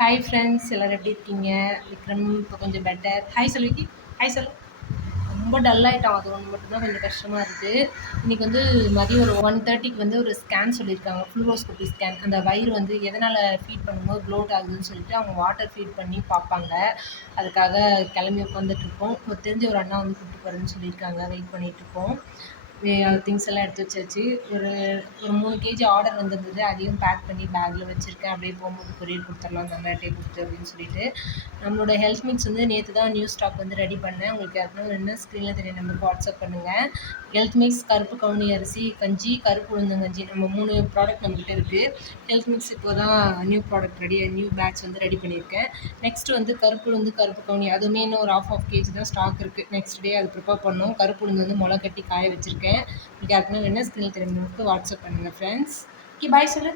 Hi friends எல்லாரும் எப்படி இருக்கீங்க? விக்ரம் இப்போ கொஞ்சம் பெட்டர். ஹாய் சொல்லு விக்கி. ஹாய் சொல்லு. ரொம்ப டல் ஆயிட்டான். அது ஒன்று மட்டும் தான் கொஞ்சம் கஷ்டமா இருக்கு. இன்னைக்கு வந்து மதியம் ஒரு 1:30க்கு வந்து ஒரு ஸ்கேன் சொல்லியிருக்காங்க. ஃப்ளூரோஸ்கோபி ஸ்கேன். அந்த வயிறு வந்து எதனால ஃபீட் பண்ணும்போது ப்ளோட் ஆகுதுன்னு சொல்லிட்டு அவங்க வாட்டர் ஃபீட் பண்ணி பார்ப்பாங்க. அதுக்காக கிளம்பி உட்காந்துட்ருக்கோம். ஒரு தெரிஞ்ச ஒரு அண்ணா வந்து கூப்பிட்டு போறேன்னு சொல்லியிருக்காங்க. வெயிட் பண்ணிட்டுருக்கோம். திங்ஸ் எல்லாம் எடுத்து வச்சாச்சு. ஒரு ஒரு 3 கேஜி ஆர்டர் வந்திருந்தது. அதையும் பேக் பண்ணி பேக்கில் வச்சுருக்கேன். அப்படியே போகும்போது கொரியர் கொடுத்துடலாம் அந்த அண்ணாட்டே கொடுத்து அப்படின்னு சொல்லிட்டு. நம்மளோட ஹெல்த் மிக்ஸ் வந்து நேற்று தான் நியூ ஸ்டாக் வந்து ரெடி பண்ணேன். உங்களுக்கு யாருன்னா வேணும்னா ஸ்க்ரீனில் தெரிய நம்பருக்கு வாட்ஸ்அப் பண்ணுங்கள். ஹெல்த் மிக்ஸ், கருப்பு கவுனி அரிசி கஞ்சி, கருப்பு உளுந்தங்கஞ்சி நம்ம 3 ப்ராடக்ட் நம்மகிட்ட இருக்குது. ஹெல்த் மிக்ஸ் இப்போ தான் நியூ ப்ராடக்ட் நியூ பேட்ச் வந்து ரெடி பண்ணியிருக்கேன். நெக்ஸ்ட் வந்து கருப்பு உளுந்து, கருப்பு கவுனி அதுவுமே இன்னும் ஒரு ஆஃப் கேஜி தான் ஸ்டாக் இருக்குது. நெக்ஸ்ட் டே அது ப்ரிப்பேர் பண்ணோம். கருப்பு உளுந்து வந்து முளை கட்டி காய வச்சுருக்கேன். உங்களுக்கு யாருக்குன்னா வேணா ஸ்க்ரீனில் தெரிய நம்பருக்கு வாட்ஸ்அப் பண்ணுங்கள் ஃப்ரெண்ட்ஸ். ஓகே பாய் சொல்லு.